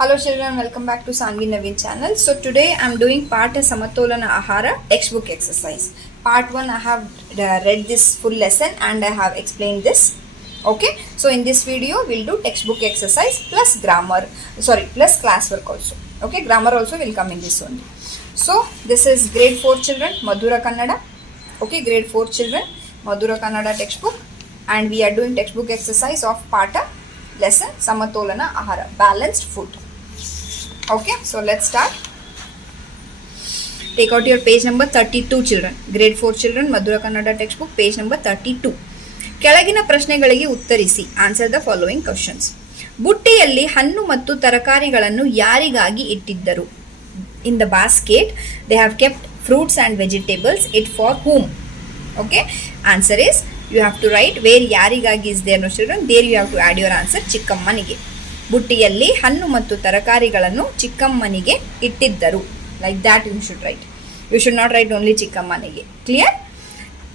Hello children, welcome back to Sanvi Naveen channel. So today I am doing part Samatolana Ahara textbook exercise. Part 1 I have read this full lesson and I have explained this. Okay, so in this video we'll do textbook exercise plus plus classwork also. Okay, grammar also will come in this only. So this is grade 4 children, Madhura Kannada. Okay, grade 4 children, Madhura Kannada textbook, and we are doing textbook exercise of Pata lesson Samatolana Ahara, balanced food. Okay, so let's start. Take out your page number 32 children, grade 4 children, Madhura Kannada textbook, page number 32. ಕೆಳಗಿನ ಪ್ರಶ್ನೆಗಳಿಗೆ ಉತ್ತರಿಸಿ. Answer the following questions. ಬುಟ್ಟಿಯಲ್ಲಿ ಹಣ್ಣು ಮತ್ತು ತರಕಾರಿಗಳನ್ನು ಯಾರಿಗಾಗಿ ಇಟ್ಟಿದ್ದರು? In the basket they have kept fruits and vegetables. It for whom? Okay, answer is you have to write where ಯಾರಿಗಾಗಿ is there no children. There you have to add your answer ಚಿಕ್ಕಮ್ಮನಿಗೆ. ಬುಟ್ಟಿಯಲ್ಲಿ ಹಣ್ಣು ಮತ್ತು ತರಕಾರಿಗಳನ್ನು ಚಿಕ್ಕಮ್ಮನಿಗೆ ಇಟ್ಟಿದ್ದರು. Like that you should write. You should not write only ಚಿಕ್ಕಮ್ಮನಿಗೆ. Clear?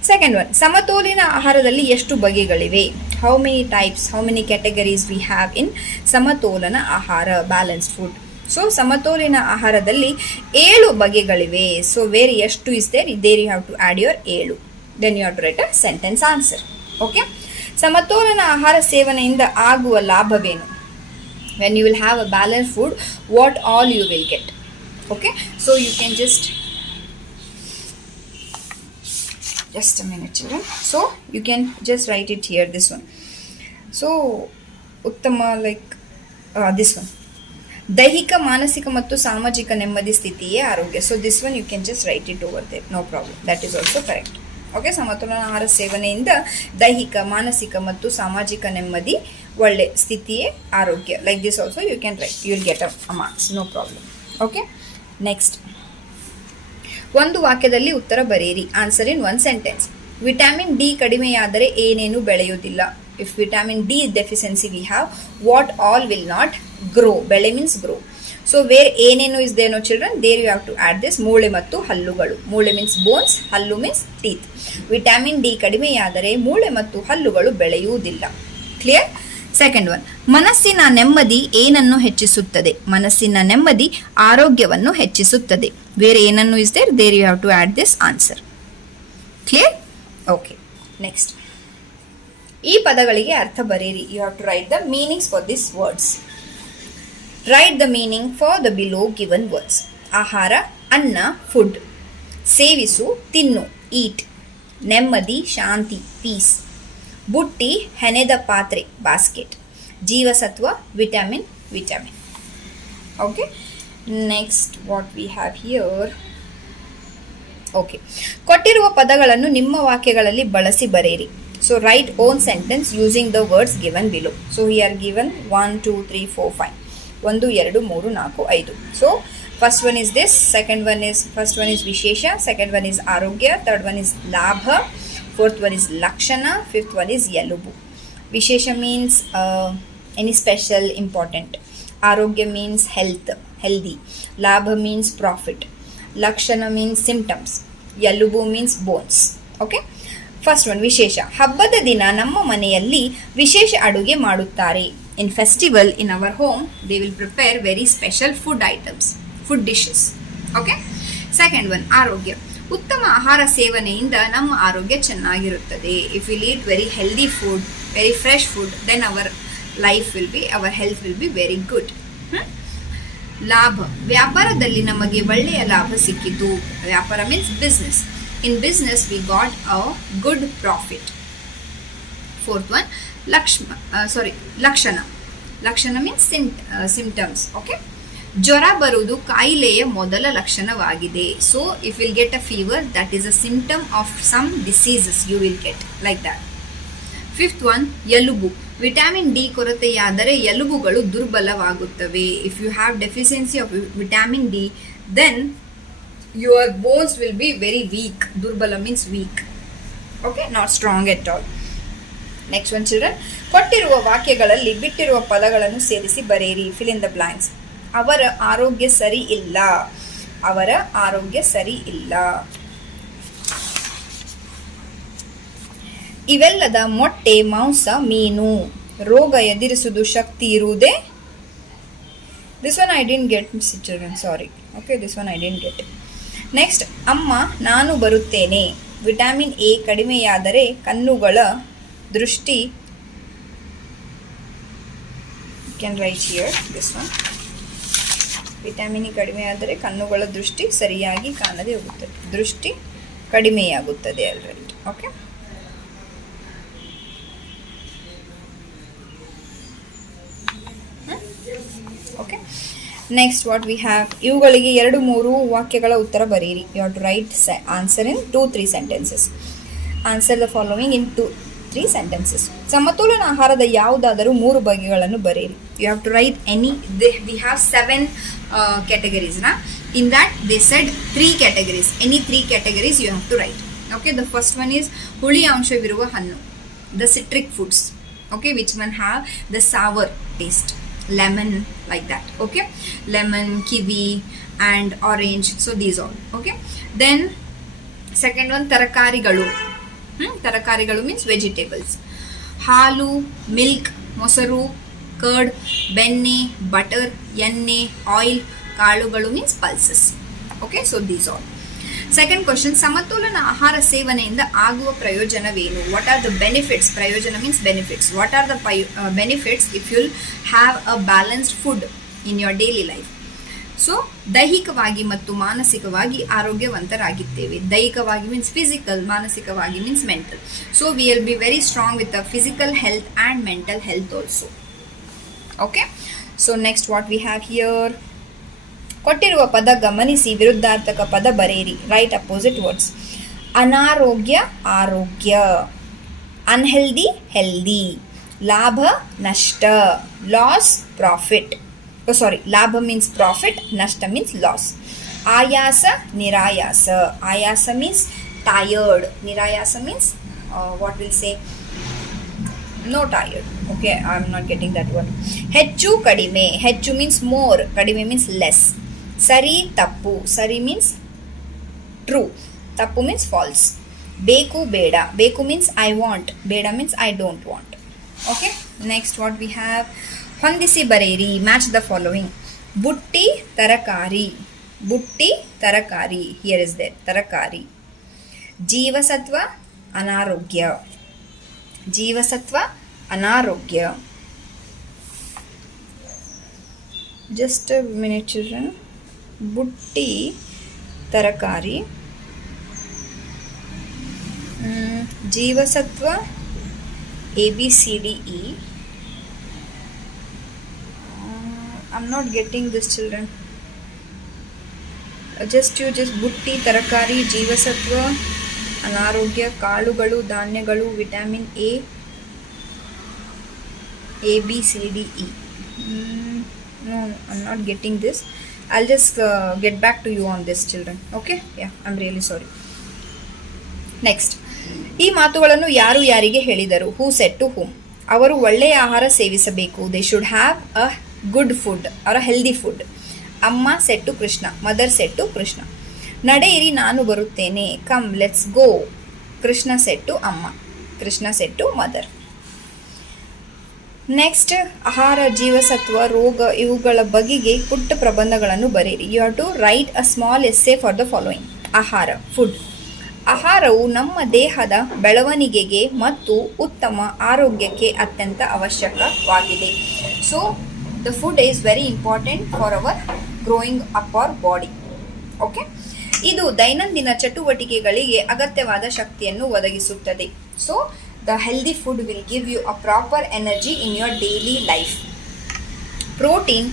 Second one, ಸಮತೋಲಿನ ಆಹಾರದಲ್ಲಿ ಎಷ್ಟು ಬಗೆಗಳಿವೆ? How many types, how many categories we have in ಸಮತೋಲನ ಆಹಾರ, ಬ್ಯಾಲೆನ್ಸ್ಡ್ ಫುಡ್. ಸೊ ಸಮತೋಲಿನ ಆಹಾರದಲ್ಲಿ 7 ಬಗೆಗಳಿವೆ. ಸೊ ವೇರ್ ಎಷ್ಟು is there you have to add your 7. Then you have to write a sentence answer. Okay, ಸಮತೋಲನ ಆಹಾರ ಸೇವನೆಯಿಂದ ಆಗುವ ಲಾಭವೇನು? When you will have a balanced food, what all you will get? Okay, so you can just a minute children. So you can just write it here, this one. So uttama, like this one, ದೈಹಿಕ ಮಾನಸಿಕ ಮತ್ತು ಸಾಮಾಜಿಕ ನೆಮ್ಮದಿ ಸ್ಥಿತಿಯೇ ಆರೋಗ್ಯ. So this one you can just write it over there, no problem, that is also correct. Okay, ಸಮತೋಲನ ಆಹಾರ ಸೇವನೆಯಿಂದ ದೈಹಿಕ ಮಾನಸಿಕ ಮತ್ತು ಸಾಮಾಜಿಕ ನೆಮ್ಮದಿ, ಒಳ್ಳೆ ಸ್ಥಿತಿಯೇ ಆರೋಗ್ಯ. Like this also you can write, you will get a marks, no problem. Okay, next, ಒಂದು ವಾಕ್ಯದಲ್ಲಿ ಉತ್ತರ ಬರೆಯಿರಿ. Answer in one sentence. Vitamin D ಕಡಿಮೆಯಾದರೆ ಏನೇನು ಬೆಳೆಯುವುದಿಲ್ಲ? If vitamin D deficiency we have, what all will not grow? ಬೆಳೆ means grow. So where ಏನೇನು is there no children, there you have to add this. ಮೂಳೆ ಮತ್ತು ಹಲ್ಲುಗಳು. ಮೂಳೆ means bones, ಹಲ್ಲು ಮೀನ್ಸ್ ಟೀತ್. ವಿಟಮಿನ್ ಡಿ ಕಡಿಮೆಯಾದರೆ ಮೂಳೆ ಮತ್ತು ಹಲ್ಲುಗಳು ಬೆಳೆಯುವುದಿಲ್ಲ. ಕ್ಲಿಯರ್? ಸೆಕೆಂಡ್ ಒನ್, ಮನಸ್ಸಿನ ನೆಮ್ಮದಿ ಏನನ್ನು ಹೆಚ್ಚಿಸುತ್ತದೆ? ಮನಸ್ಸಿನ ನೆಮ್ಮದಿ ಆರೋಗ್ಯವನ್ನು ಹೆಚ್ಚಿಸುತ್ತದೆ. ಬೇರೆ ಏನನ್ನು is there you have to add this answer. Clear? Okay, next, ಈ ಪದಗಳಿಗೆ ಅರ್ಥ ಬರೆಯಿರಿ. You have to write the meanings for this words. Write the meaning for the below given words. ಆಹಾರ, ಅನ್ನ, ಫುಡ್. ಸೇವಿಸು, ತಿನ್ನು, ಈಟ್. ನೆಮ್ಮದಿ, ಶಾಂತಿ, ಪೀಸ್. ಬುಟ್ಟಿ, ಹೆಣೆದ ಪಾತ್ರೆ, ಬಾಸ್ಕೆಟ್. ಜೀವಸತ್ವ, vitamin. Okay, next what we have here. Okay, ಕೊಟ್ಟಿರುವ ಪದಗಳನ್ನು ನಿಮ್ಮ ವಾಕ್ಯಗಳಲ್ಲಿ ಬಳಸಿ ಬರೆಯಿರಿ. So right own sentence using the words given below. So here given 1 2 3 4 5. 1 2 3 4 5. So first one is this, first one is ವಿಶೇಷ, ಸೆಕೆಂಡ್ ಒನ್ ಇಸ್ ಆರೋಗ್ಯ, third one is ಲಾಭ, fourth one is lakshana, fifth one is yalubu. Vishesha means any special, important. Arogya means health, healthy. Labha means profit. Lakshana means symptoms. Yalubu means bones. Okay, first one vishesha. ಹಬ್ಬದ ದಿನ ನಮ್ಮ ಮನೆಯಲ್ಲಿ ವಿಶೇಷ ಅಡುಗೆ ಮಾಡುತ್ತಾರೆ. In festival in our home they will prepare very special food items, food dishes. Okay, second one arogya. ಉತ್ತಮ ಆಹಾರ ಸೇವನೆಯಿಂದ ನಮ್ಮ ಆರೋಗ್ಯ ಚೆನ್ನಾಗಿರುತ್ತದೆ. If will eat very healthy food, very fresh food, then our health will be very good. ಲಾಭ, ವ್ಯಾಪಾರದಲ್ಲಿ ನಮಗೆ ಒಳ್ಳೆಯ ಲಾಭ ಸಿಕ್ಕಿತು. ವ್ಯಾಪಾರ means business. In business we got a good profit. Fourth one ಲಕ್ಷಣ. ಲಕ್ಷಣ ಮೀನ್ಸ್ ಸಿಂಪ್ಟಮ್ಸ್. ಓಕೆ, ಜ್ವರ ಬರುವುದು ಕಾಯಿಲೆಯ ಮೊದಲ ಲಕ್ಷಣವಾಗಿದೆ. So if will get a fever, that is a symptom of some diseases you will get, like that. Fifth one ಎಲುಬು. Vitamin D ಕೊರತೆಯಾದರೆ ಎಲುಬುಗಳು ದುರ್ಬಲವಾಗುತ್ತವೆ. If you have deficiency of vitamin D, then your bones will be very weak. ದುರ್ಬಲ means weak. Okay, not strong at all. Next one children, ಕೊಟ್ಟಿರುವ ವಾಕ್ಯಗಳಲ್ಲಿ ಬಿಟ್ಟಿರುವ ಪದಗಳನ್ನು ಸೇರಿಸಿ ಬರೆಯಿರಿ. Fill in the blanks. ಅವರ ಆರೋಗ್ಯ ಸರಿ ಇಲ್ಲ. ಅವರ ಆರೋಗ್ಯ ಸರಿ ಇಲ್ಲ. ಇವೆಲ್ಲದ ಮೊಟ್ಟೆ, ಮಾಂಸ, ಮೀನು. ರೋಗ ಎದುರಿಸುವುದು ಶಕ್ತಿ ಇರುವುದೇ This one I didn't get, children, sorry. Okay, this one I didn't get. Next, ಅಮ್ಮ ನಾನು ಬರುತ್ತೇನೆ. ವಿಟಮಿನ್ ಎ ಕಡಿಮೆಯಾದರೆ ಕಣ್ಣುಗಳ ದೃಷ್ಟಿ, you can write here this one. Vitamin A ಕಡಿಮೆಯಾದರೆ ಕಣ್ಣುಗಳ ದೃಷ್ಟಿ ಸರಿಯಾಗಿ ಕಾಣದೆ ಹೋಗುತ್ತದೆ. ದೃಷ್ಟಿ ಕಡಿಮೆಯಾಗುತ್ತದೆ already. Okay, okay. Next what we have, ಇವುಗಳಿಗೆ 2-3 ವಾಕ್ಯಗಳ ಉತ್ತರ ಬರೆಯಿರಿ. You have to write answer in 2-3 sentences. Answer the following in 2-3 sentences. ಸಮತೋಲನ ಆಹಾರದ ಯಾವುದಾದರೂ 3 ಬಗೆಗಳನ್ನು ಬರೆಯಿರಿ. You have to write any. We have 7 categories. In that they said 3 categories. Any 3 categories you have to write. Okay, the first one is ಹುಳಿ ಅಂಶವಿರುವ ಹಣ್ಣು, the citric foods. Okay, which one have the sour taste, lemon, like that. Okay, lemon, kiwi and orange. So these all. Okay, then second one ತರಕಾರಿಗಳು. ತರಕಾರಿಗಳು means vegetables. ಹಾಲು, milk, ಮೊಸರು, curd, ಬೆಣ್ಣೆ, butter, ಎಣ್ಣೆ, oil, ಕಾಳುಗಳು means pulses. Okay, so these all. Second question, ಸಮತೋಲನ ಆಹಾರ ಸೇವನೆಯಿಂದ ಆಗುವ ಪ್ರಯೋಜನವೇನು? What are the benefits? ಪ್ರಯೋಜನ means benefits. What are the benefits if you'll have a balanced food in your daily life? So ದೈಹಿಕವಾಗಿ ಮತ್ತು ಮಾನಸಿಕವಾಗಿ ಆರೋಗ್ಯವಂತರಾಗಿದ್ದೇವೆ. ದೈಹಿಕವಾಗಿ ಮೀನ್ಸ್ ಫಿಸಿಕಲ್, ಮಾನಸಿಕವಾಗಿ means mental. So we will be very strong with the physical health and mental health also. Okay, so next what we have here, ಕೊಟ್ಟಿರುವ ಪದ ಗಮನಿಸಿ ವಿರುದ್ಧಾರ್ಥಕ ಪದ ಬರೆಯಿರಿ. Write opposite words. ಅನಾರೋಗ್ಯ ಆರೋಗ್ಯ, ಅನ್ಹೆಲ್ದಿ ಹೆಲ್ದಿ, ಲಾಭ ನಷ್ಟ, ಲಾಸ್ ಪ್ರಾಫಿಟ್. ಲಾಭ ಮೀನ್ಸ್ ಪ್ರಾಫಿಟ್, ನಷ್ಟ ಮೀನ್ಸ್ ಲಾಸ್. ಆಯಾಸ ನಿರಾಯಾಸ, ಆಯಾಸ ಮೀನ್ಸ್ ಟಯರ್ಡ್, ನಿರಾಯಾಸ means what will say no tired. Okay, I'm not getting that one. ಹೆಚ್ಚು ಕಡಿಮೆ, ಹೆಚ್ಚು means more, ಕಡಿಮೆ means less. ಸರಿ ತಪ್ಪು, ಸರಿ means true, ತಪ್ಪು means false. ಬೇಕು ಬೇಡ, ಬೇಕು means I want, ಬೇಡ means I don't want. Okay, next what we have, ಹೊಂದಿಸಿ ಬರೆಯಿರಿ. Match the following. ಬುಟ್ಟಿ ತರಕಾರಿ, ಬುಟ್ಟಿ ತರಕಾರಿ, here is there ತರಕಾರಿ. ಜೀವಸತ್ವ ಅನಾರೋಗ್ಯ, ಜೀವಸತ್ವ ಅನಾರೋಗ್ಯ. Just a minute children. ಬುಟ್ಟಿ ತರಕಾರಿ, ಜೀವಸತ್ವ ABCDE. I'm not getting this, children. Just ಬುಟ್ಟಿ ತರಕಾರಿ, ಜೀವಸತ್ವ ಅನಾರೋಗ್ಯ, ಕಾಳುಗಳು, ಧಾನ್ಯಗಳು, vitamin ABCDE. No, I'm not getting this. I'll just get back to you on this, children. Okay, yeah, I'm really sorry. Next, ಈ ಮಾತುಗಳನ್ನು ಯಾರು ಯಾರಿಗೆ ಹೇಳಿದರು? Who said to whom? ಅವರು ಒಳ್ಳೆಯ ಆಹಾರ ಸೇವಿಸಬೇಕು. They should have a good food or a healthy food. ಅಮ್ಮ said to Krishna, mother said to Krishna. ನಡೆಯಿರಿ ನಾನು ಬರುತ್ತೇನೆ, come let's go. Krishna set to ಅಮ್ಮ, Krishna set to mother. Next, ಆಹಾರ, ಜೀವಸತ್ವ, ರೋಗ ಇವುಗಳ ಬಗೆಗೆ ಪುಟ್ಟ ಪ್ರಬಂಧಗಳನ್ನು ಬರೆಯಿರಿ. You have to write a small essay for the following. ಆಹಾರ, ಫುಡ್. ಆಹಾರವು ನಮ್ಮ ದೇಹದ ಬೆಳವಣಿಗೆಗೆ ಮತ್ತು ಉತ್ತಮ ಆರೋಗ್ಯಕ್ಕೆ ಅತ್ಯಂತ ಅವಶ್ಯಕವಾಗಿದೆ. So the food is very important for our growing up our body. Okay, ಇದು ದೈನಂದಿನ ಚಟುವಟಿಕೆಗಳಿಗೆ ಅಗತ್ಯವಾದ ಶಕ್ತಿಯನ್ನು ಒದಗಿಸುತ್ತದೆ. So the healthy food will give you a proper energy in your daily life. Protein,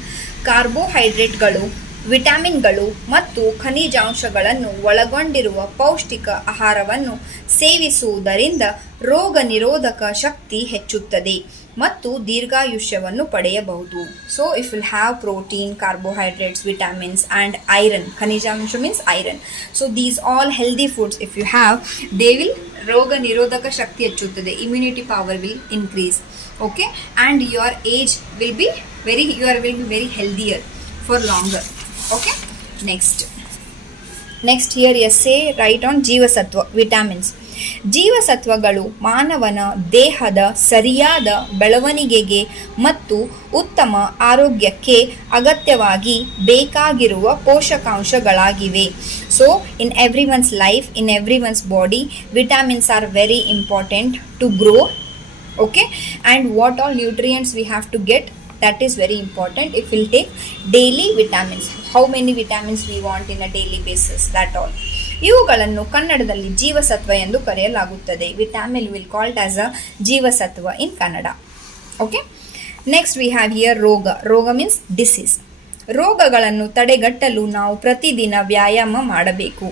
ಕಾರ್ಬೋಹೈಡ್ರೇಟ್ಗಳು, ವಿಟಮಿನ್ಗಳು ಮತ್ತು ಖನಿಜಾಂಶಗಳನ್ನು ಒಳಗೊಂಡಿರುವ ಪೌಷ್ಟಿಕ ಆಹಾರವನ್ನು ಸೇವಿಸುವುದರಿಂದ ರೋಗ ನಿರೋಧಕ ಶಕ್ತಿ ಹೆಚ್ಚುತ್ತದೆ ಮತ್ತು ದೀರ್ಘಾಯುಷ್ಯವನ್ನು ಪಡೆಯಬಹುದು. So if will have protein, carbohydrates, vitamins and iron. ಖನಿಜಾಂಶ means iron. So these all healthy foods if you have, they will ರೋಗ ನಿರೋಧಕ ಶಕ್ತಿ ಹೆಚ್ಚುತ್ತದೆ. Immunity power will increase. Okay, and your age will be very healthier for longer. Okay, next here essay write on ಜೀವಸತ್ವ, vitamins. ಜೀವಸತ್ವಗಳು ಮಾನವನ ದೇಹದ ಸರಿಯಾದ ಬೆಳವಣಿಗೆಗೆ ಮತ್ತು ಉತ್ತಮ ಆರೋಗ್ಯಕ್ಕೆ ಅಗತ್ಯವಾಗಿ ಬೇಕಾಗಿರುವ ಪೋಷಕಾಂಶಗಳಾಗಿವೆ. So in everyone's life, in everyone's body, vitamins are very important to grow. Okay, and what all nutrients we have to get, that is very important. If we'll take daily vitamins, how many vitamins we want in a daily basis, that all. ಇವುಗಳನ್ನು ಕನ್ನಡದಲ್ಲಿ ಜೀವಸತ್ವ ಎಂದು ಕರೆಯಲಾಗುತ್ತದೆ. Vitamin will called as a ಜೀವಸತ್ವ in Kannada. Okay, next we have here ರೋಗ. ರೋಗ means disease. ರೋಗಗಳನ್ನು ತಡೆಗಟ್ಟಲು ನಾವು ಪ್ರತಿದಿನ ವ್ಯಾಯಾಮ ಮಾಡಬೇಕು.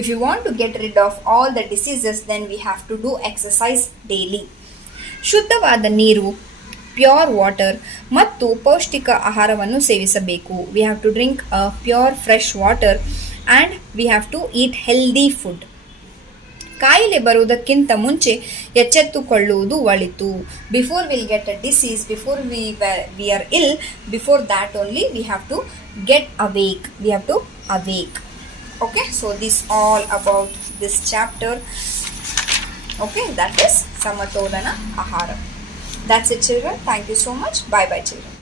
If you want to get rid of all the diseases, then we have to do exercise daily. ಶುದ್ಧವಾದ ನೀರು, ಪ್ಯೂರ್ ವಾಟರ್ ಮತ್ತು ಪೌಷ್ಟಿಕ ಆಹಾರವನ್ನು ಸೇವಿಸಬೇಕು. We have to drink pure fresh water and we have to eat healthy food. ಕಾಯಿಲೆ ಬರುವುದಕ್ಕಿಂತ ಮುಂಚೆ ಎಚ್ಚೆತ್ತುಕೊಳ್ಳುವುದು ಒಳಿತು. Before will get a disease, before we are ill, before that only we have to get awake. We have to awake. Okay, so this all about this chapter. Okay, that is Samatolana Ahara. That's it, children. Thank you so much. Bye bye, children.